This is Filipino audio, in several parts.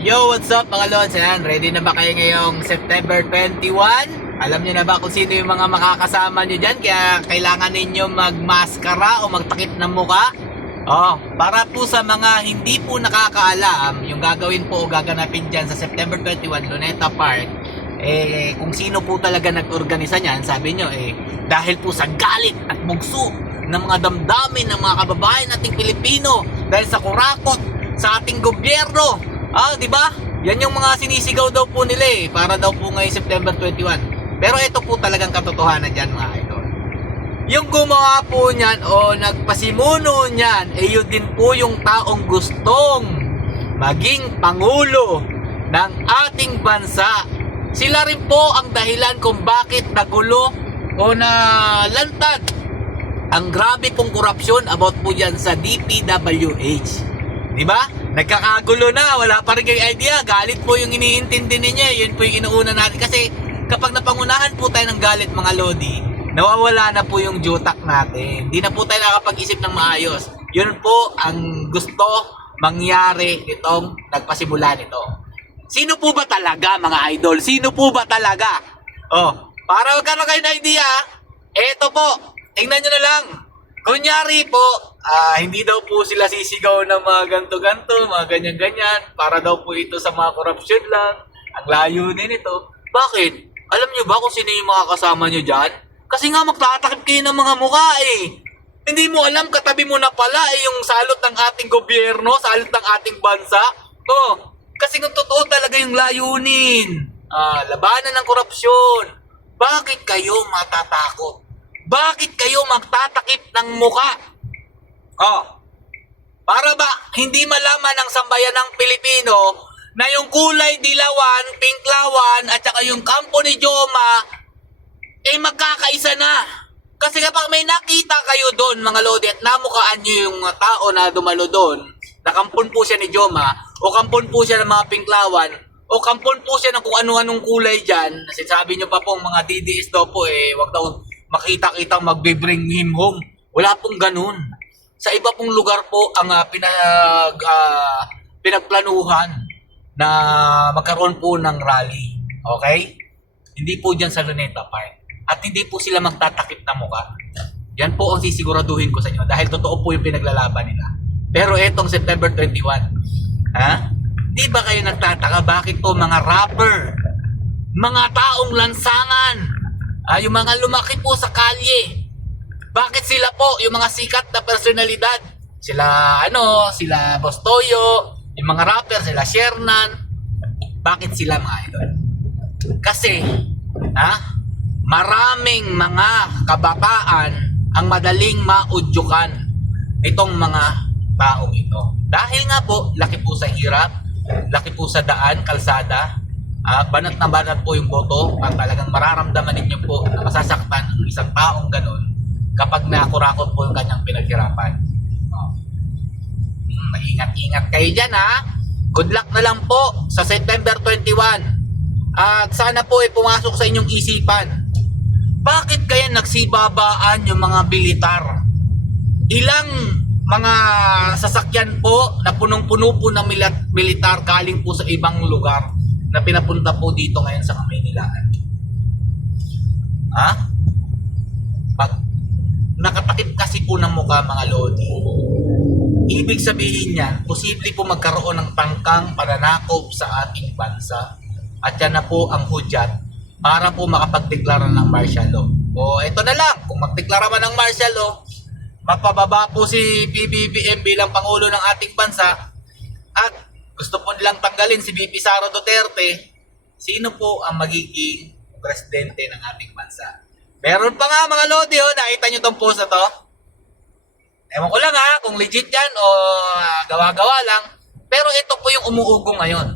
Yo, what's up mga lods? Ayan, ready na ba kayo ngayong September 21? Alam niyo na ba kung sino yung mga makakasama niyo dyan? Kaya kailangan ninyo magmaskara o magtakip ng muka? Oh, para po sa mga hindi po nakakaalam, yung gagawin po o gaganapin dyan sa September 21, Luneta Park, eh, kung sino po talaga nag-organisa niyan, sabi nyo, eh, dahil po sa galit at bugso ng mga damdamin ng mga kababayan nating Pilipino, dahil sa kurakot sa ating gobyerno, ah, di ba? Yan yung mga sinisigaw daw po nila eh, para daw po ngayong September 21. Pero ito po talagang katotohanan dyan mga idol. Yung gumawa po niyan o nagpasimuno niyan, eh yun din po yung taong gustong maging pangulo ng ating bansa. Sila rin po ang dahilan kung bakit nagulo o nalantad ang grabe pong korupsyon about po dyan sa DPWH. Di ba? Nagkakagulo na, wala pa rin kayong idea. Galit po yung iniintindi ninyo. Yun po yung inuuna natin. Kasi kapag napangunahan po tayo ng galit mga Lodi, nawawala na po yung jutak natin. Hindi na po tayo nakapag-isip ng maayos. Yun po ang gusto mangyari nitong nagpasimula nito. Sino po ba talaga mga idol? Sino po ba talaga? Oh, para magkaroon kayo ng idea, eto po, tingnan nyo na lang. Kunyari po, ah, hindi daw po sila sisigaw ng mga ganto-ganto, mga ganyan-ganyan, para daw po ito sa mga korupsyon lang. Ang layo din ito. Bakit? Alam nyo ba kung sino yung mga kasama nyo dyan? Kasi nga magtatakip kayo ng mga mukha eh. Hindi mo alam, katabi mo na pala eh, yung salot ng ating gobyerno, salot ng ating bansa. Oh, kasi kung totoo talaga yung layunin, ah, labanan ng korupsyon, bakit kayo matatakot? Bakit kayo magtatakip ng muka? Oh, para ba hindi malaman ng sambayan ng Pilipino na yung kulay dilawan, pinklawan, at saka yung kampo ni Joma, eh magkakaisa na. Kasi kapag may nakita kayo doon, mga lodi, at namukaan nyo yung tao na dumalo doon, nakampon po siya ni Joma, o kampon po siya ng mga pinklawan, o kampon po siya ng kung ano-anong kulay dyan, kasi sabi nyo pa pong mga DDS daw po, eh, wag daw makita-kitang magbe-bring him home. Wala pong ganun. Sa iba pong lugar po, ang ah, pinag, ah, pinagplanuhan na magkaroon po ng rally. Okay? Hindi po dyan sa Luneta Park. At hindi po sila magtatakip na muka. Yan po ang sisiguraduhin ko sa inyo dahil totoo po yung pinaglalaban nila. Pero etong September 21, ha? Di ba kayo nagtataka bakit po mga rapper, mga taong lansangan, ah, yung mga lumaki po sa kalye, bakit sila po, yung mga sikat na personalidad, sila ano, sila Bostoyo, yung mga rapper, sila Shernan, bakit sila mga idol? Kasi, ha? Maraming mga kabataan ang madaling maudyukan itong mga taong ito. Dahil nga po, laki po sa hirap, laki po sa daan, kalsada, ah, banat na banat po yung boto at talagang mararamdaman ninyo po na masasaktan ang isang taong ganun kapag nakurakot po yung kanyang pinaghirapan. Oh. Hmm, Mag-ingat-ingat kayo dyan ha. Good luck na lang po sa September 21. At sana po ay pumasok sa inyong isipan. Bakit kaya nagsibabaan yung mga bilitar? Ilang mga sasakyan po na punong-puno po ng militar galing po sa ibang lugar na pinapunta po dito ngayon sa Kamaynilaan. Ha? Pag nakatakip kasi po ng mukha mga lodi, ibig sabihin niyan, posible po magkaroon ng tangkang pananakop sa ating bansa. At yan na po ang hudyat para po makapagdeklara ng martial law. O ito na lang, kung magdeklara man ng martial law, mapababa po si PBBM bilang Pangulo ng ating bansa at gusto po nilang tanggalin si BP Sara Duterte, sino po ang magiging presidente ng ating bansa? Meron pa nga mga lodi, oh, nakita nyo tong post na to? Ewan ko lang ha, kung legit yan o ah, gawa-gawa lang. Pero ito po yung umuugong ngayon.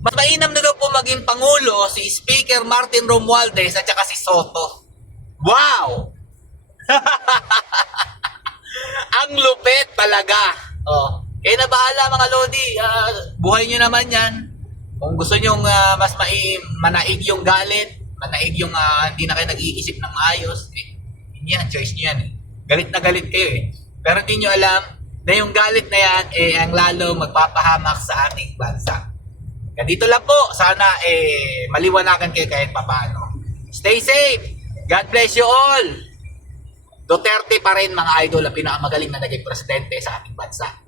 Mas mainam na daw po maging Pangulo si Speaker Martin Romualdez at saka si Soto. Wow! Ang lupit talaga. Oh. Eh, Kaya na bahala mga Lodi, uh, buhay nyo naman yan. Kung gusto nyo uh, ah, mas mai manaig yung galit, manaig yung uh, hindi na kayo nag-iisip ng maayos, eh, yan, choice nyo yan. Eh. Galit na galit kayo eh. Pero hindi nyo alam na yung galit na yan eh ang lalo magpapahamak sa ating bansa. Kaya dito lang po, sana eh maliwanagan kayo kahit papaano. Stay safe! God bless you all! Duterte pa rin mga idol ang pinakamagaling na naging presidente sa ating bansa.